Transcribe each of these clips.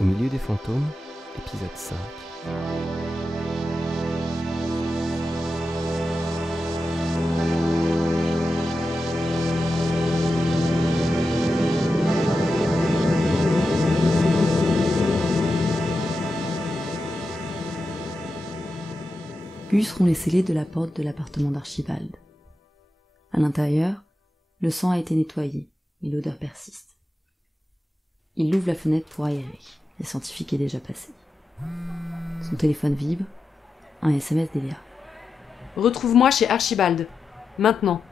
Au milieu des fantômes, épisode 5. Gus rompt les scellés de la porte de l'appartement d'Archibald. À l'intérieur, le sang a été nettoyé, mais l'odeur persiste. Il ouvre la fenêtre pour aérer. Le scientifique est déjà passé. Son téléphone vibre. Un SMS d'Elia. Retrouve-moi chez Archibald. Maintenant.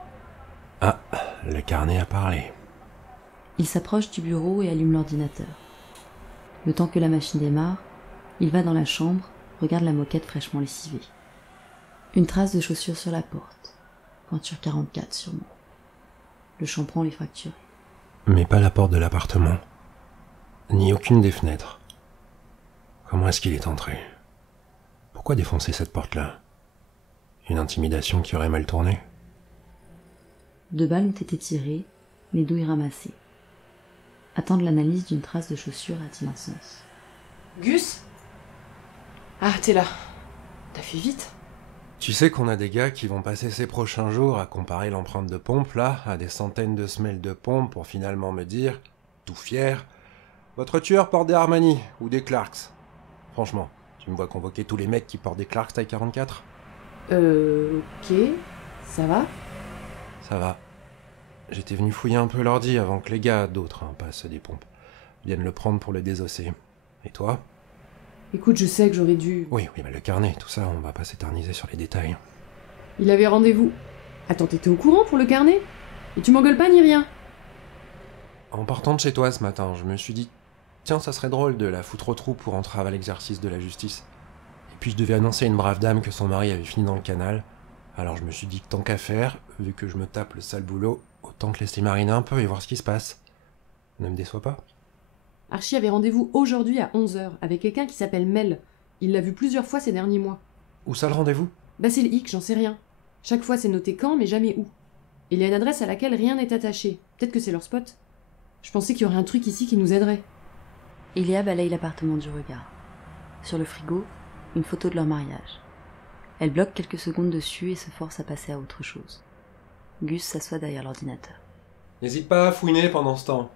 Ah, le carnet a parlé. Il s'approche du bureau et allume l'ordinateur. Le temps que la machine démarre, il va dans la chambre, regarde la moquette fraîchement lessivée. Une trace de chaussure sur la porte. Pointure 44 sûrement. Le chambranle est fracturé. Mais pas la porte de l'appartement. Ni aucune des fenêtres. Comment est-ce qu'il est entré? Pourquoi défoncer cette porte-là? Une intimidation qui aurait mal tourné? 2 balles ont été tirées, les douilles ramassées. Attendre l'analyse d'une trace de chaussure a-t-il un sens? Gus? Ah, t'es là. T'as fait vite. Tu sais qu'on a des gars qui vont passer ces prochains jours à comparer l'empreinte de pompe, là, à des centaines de semelles de pompe pour finalement me dire, tout fier, votre tueur porte des Armani ou des Clarks. Franchement, tu me vois convoquer tous les mecs qui portent des Clarks taille 44? Ok. Ça va? Ça va. J'étais venu fouiller un peu l'ordi avant que les gars, d'autres, pas ceux des pompes, viennent le prendre pour le désosser. Et toi? Écoute, je sais que j'aurais dû... Oui, mais le carnet, tout ça, on va pas s'éterniser sur les détails. Il avait rendez-vous. Attends, t'étais au courant pour le carnet? Et tu m'engueules pas ni rien? En partant de chez toi ce matin, je me suis dit, tiens, ça serait drôle de la foutre au trou pour entraver à l'exercice de la justice. Et puis je devais annoncer à une brave dame que son mari avait fini dans le canal. Alors je me suis dit que tant qu'à faire, vu que je me tape le sale boulot, autant que laisser mariner un peu et voir ce qui se passe. Ne me déçois pas. Archie avait rendez-vous aujourd'hui à 11h avec quelqu'un qui s'appelle Mel. Il l'a vu plusieurs fois ces derniers mois. Où ça le rendez-vous? Bah c'est le hic, j'en sais rien. Chaque fois c'est noté quand, mais jamais où. Il y a une adresse à laquelle rien n'est attaché. Peut-être que c'est leur spot. Je pensais qu'il y aurait un truc ici qui nous aiderait. Elia balaye l'appartement du regard. Sur le frigo, une photo de leur mariage. Elle bloque quelques secondes dessus et se force à passer à autre chose. Gus s'assoit derrière l'ordinateur. N'hésite pas à fouiner pendant ce temps.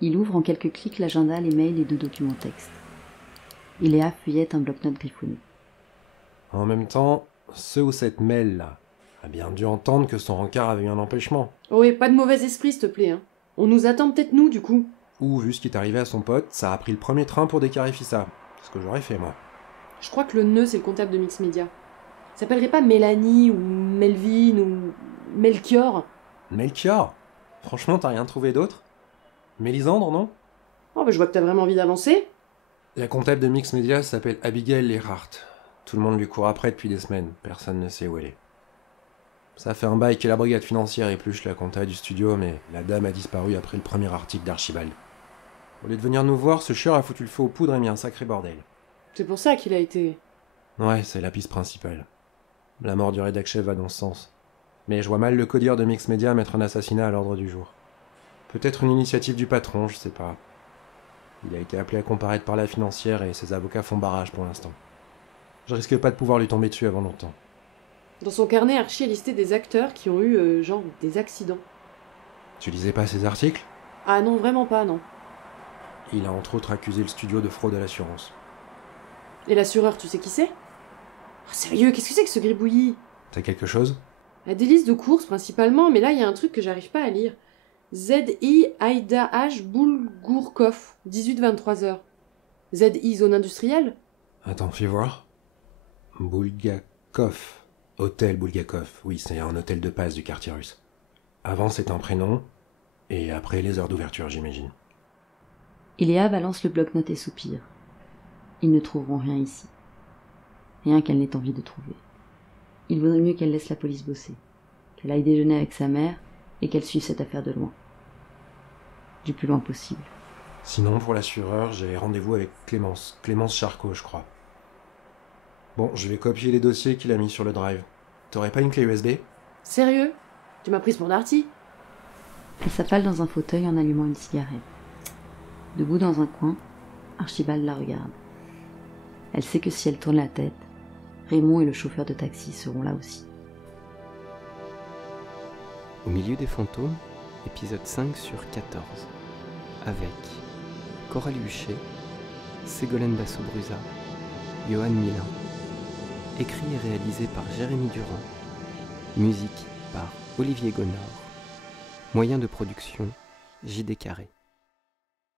Il ouvre en quelques clics l'agenda, les mails et 2 documents textes. Elia feuillette un bloc-notes griffonné. En même temps, ce ou cette Mel-là a bien dû entendre que son rencard avait eu un empêchement. Oh et pas de mauvais esprit s'il te plaît, hein. On nous attend peut-être nous du coup. Ou, vu ce qui est arrivé à son pote, ça a pris le premier train pour décarrer Fissa. C'est ce que j'aurais fait, moi. Je crois que le nœud c'est le comptable de Mix Media. Ça s'appellerait pas Mélanie ou Melvin ou Melchior? Melchior? Franchement, t'as rien trouvé d'autre? Mélisandre, non? Oh bah je vois que t'as vraiment envie d'avancer. La comptable de Mix Media s'appelle Abigail Lehrhardt. Tout le monde lui court après depuis des semaines. Personne ne sait où elle est. Ça fait un bail que la brigade financière épluche la compta du studio, mais la dame a disparu après le premier article d'Archibald. Au lieu de venir nous voir, ce chieur a foutu le feu aux poudres et mis un sacré bordel. C'est pour ça qu'il a été... Ouais, c'est la piste principale. La mort du rédac chef va dans ce sens. Mais je vois mal le codeur de Mix Media mettre un assassinat à l'ordre du jour. Peut-être une initiative du patron, je sais pas. Il a été appelé à comparaître par la financière et ses avocats font barrage pour l'instant. Je risque pas de pouvoir lui tomber dessus avant longtemps. Dans son carnet, Archie a listé des acteurs qui ont eu, genre, des accidents. Tu lisais pas ses articles? Ah non, vraiment pas, non. Il a entre autres accusé le studio de fraude à l'assurance. Et l'assureur, tu sais qui c'est? Oh, sérieux, qu'est-ce que c'est que ce gribouillis? T'as quelque chose? Des listes de courses principalement, mais là il y a un truc que j'arrive pas à lire. ZI Aïda H Boulgourkov, 18-23 heures. ZI zone industrielle? Attends, fais voir. Bulgakov. Hôtel Bulgakov. Oui, c'est un hôtel de passe du quartier russe. Avant, c'est un prénom, et après, les heures d'ouverture, j'imagine. Elia balance le bloc-notes et soupire. Ils ne trouveront rien ici. Rien qu'elle n'ait envie de trouver. Il vaudrait mieux qu'elle laisse la police bosser, qu'elle aille déjeuner avec sa mère et qu'elle suive cette affaire de loin. Du plus loin possible. Sinon, pour l'assureur, j'ai rendez-vous avec Clémence Charcot, je crois. Bon, je vais copier les dossiers qu'il a mis sur le drive. T'aurais pas une clé USB? Sérieux? Tu m'as prise pour Darty? Elle s'appale dans un fauteuil en allumant une cigarette. Debout dans un coin, Archibald la regarde. Elle sait que si elle tourne la tête, Raymond et le chauffeur de taxi seront là aussi. Au milieu des fantômes, épisode 5 sur 14, avec Coralie Huchet, Ségolène Basso-Brusa, Johan Milin, écrit et réalisé par Jérémy Durand, musique par Olivier Gonor, moyen de production JD Carré.